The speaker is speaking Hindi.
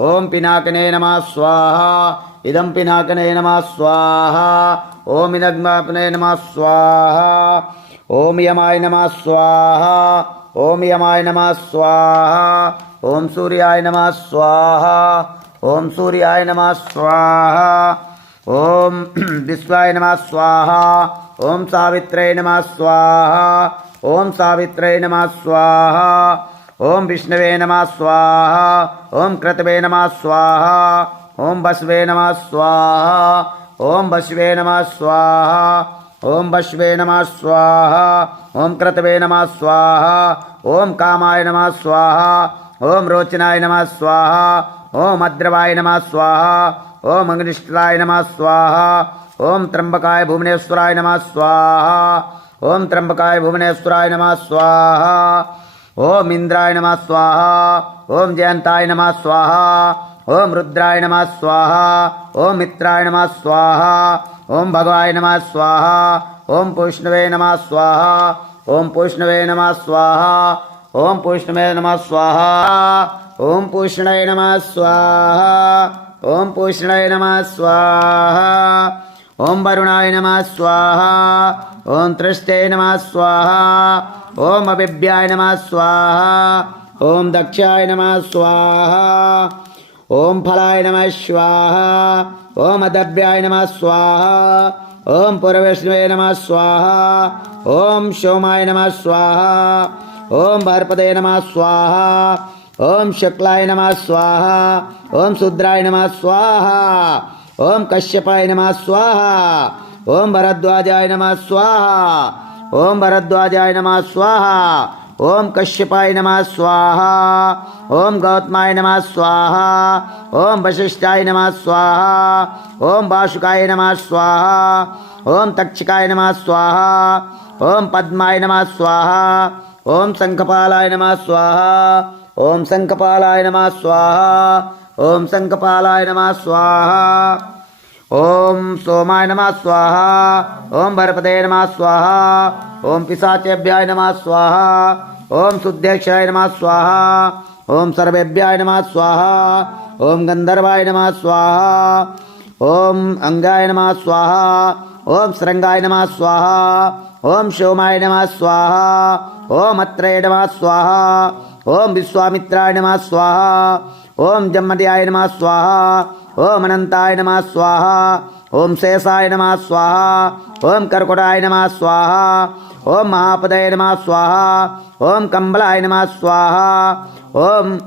ओम पिनाकने नमः स्वाहा इदं पिनाकने नमः स्वाहा ओम इदग्मापने नमः स्वाहा ओम यमाय नमः स्वाहा ओम यमाय नमः स्वाहा ओम सूर्याय नमः स्वाहा ओम सूर्याय नमः स्वाहा ओम विश्वाय नमः स्वाहा ओम सावित्रे नमः स्वाहा ओम सावित्रे नमः स्वाहा ओम विष्णवे नमः स्वाहा ओम क्रतवे नमः स्वाहा ओम बसवे नमः स्वाहा ओम बसवे नमः स्वाहा ओम बसवे नमः स्वाहा ओम क्रतवे नमः स्वाहा ओम कामाय नमः स्वाहा ओम रोचनाय नमः स्वाहा ओम अद्रवाय नमः स्वाहा ओम अग्निष्ठाय नमः स्वाहा ओम त्र्यंबकाय भुवनेश्वराय नमः स्वाहा ओम त्र्यंबकाय भुवनेश्वराय नमः स्वाहा ओम इंद्राय नमः स्वाहा ओम जयंताय नमः स्वाहा ओम रुद्राय नमः स्वाहा ओम मित्राय नमः स्वाहा ओम भगवाय नमः स्वाहा ओम पुष्णवे नमः स्वाहा ओम पुष्णवे नमः स्वाहा ओम पुष्णवे नमः स्वाहा ओम पुष्णवे नमः स्वाहा ओम पुष्णवे नमः स्वाहा ओम वरुणाय नमः स्वाहा ओम तृष्टे नमः स्वाहा ओम अभिभ्याय नमः स्वाहा ओम दक्षाय नमः स्वाहा ओम फलाय नमः स्वाहा ओम अदभ्याय नमः स्वाहा ओम पूर्वविष्णवे नमः स्वाहा ओम सोमाय नमः स्वाहा ओम भरपदे नमः स्वाहा ओम शुक्लाय नमः स्वाहा ओम शूद्राय नमः स्वाहा ओम कश्यपाय नमः स्वाहा ओम भरद्वाजाय नमः स्वाहा ओम भरद्वाजाय नमः स्वाहा ओम कश्यपाय नमः स्वाहा ओम गौतमाय नमः स्वाहा ओम वशिष्ठाय नमः स्वाहा ओम वासुकाय नमः स्वाहा ओम तक्षकाय नमः स्वाहा ओम पद्माय नमः स्वाहा ओम शंखपालाय नमः स्वाहा ओम शंखपालाय नमः स्वाहा ओम शंखपालाय नमः स्वाहा ओम सोमाय नमः स्वाहा ओम भरपदे नमः स्वाहा ओम पिशाचेभ्याय नमः स्वाहा ओम शुद्धेक्षाय नमः स्वाहा ओम सर्वेभ्याय नमः स्वाहा ओम गंधर्वाय नमः स्वाहा ओम अंगाय नमः स्वाहा ओम श्रृंगाय नमः स्वाहा ओम सोमाय नमः स्वाहा ओम अत्रेय नमः स्वाहा ओम विश्वामित्राय नमः स्वाहा ओम जम्मदयाय नमः स्वाहा ओम अनंताय नमः स्वाहा ओम शेषाय नमः स्वाहा ओम कर्कटाय नमः स्वाहा ओम महापदये नमः स्वाहा ओम कंबलाय नमः स्वाहा ओम